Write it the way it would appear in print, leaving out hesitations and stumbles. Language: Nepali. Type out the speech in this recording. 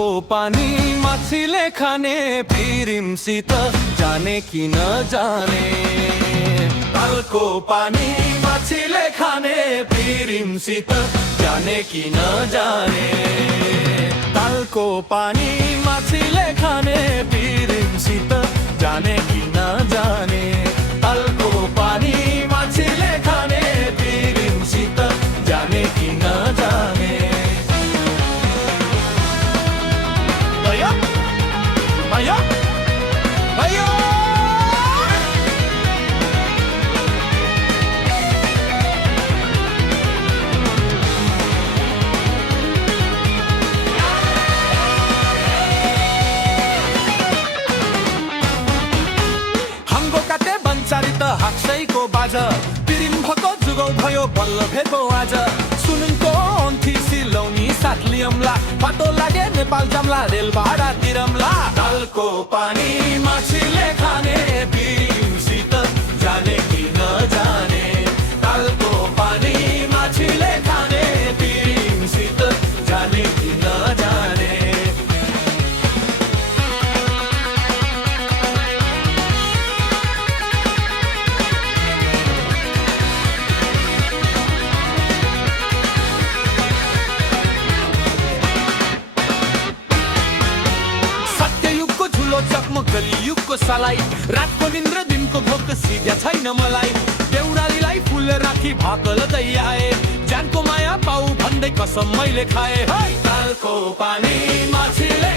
तालको पानी माछीले खाने पिरिमसित जाने कि नजाने तालको पानी माछीले खाने पिरिमसित जाने कि नजाने तालको पानी माछीले खाने पिरिमसित जाने कि नजाने तालको पानी माछीले खाने पिरिमसित जाने कि नजाने Ayo, ayo. हाम्रो काटे बन्चारी त हाक्सैको बाजा पिरिम भएको जुगौ भयो बल्ल फेको आज सुनुनको अन्थी सिलौनी साथ लियमला बाटो लागे नेपाल जाम्ला रेल भाडा तिरमला तालको पानी माछीले खाने पिरिमसित जाने कि नजाने तालको पानी माछीले खाने पिरिमसित जाने कि नजाने चकमक गलियुगको सलाई रातको निन्द्र दिनको भोक सिध्या छैन मलाई देउरालीलाई फुल राखी भाकल दैयाए जानको माया पाऊ भन्दै कसम मैले खाए तालको पानी माछीले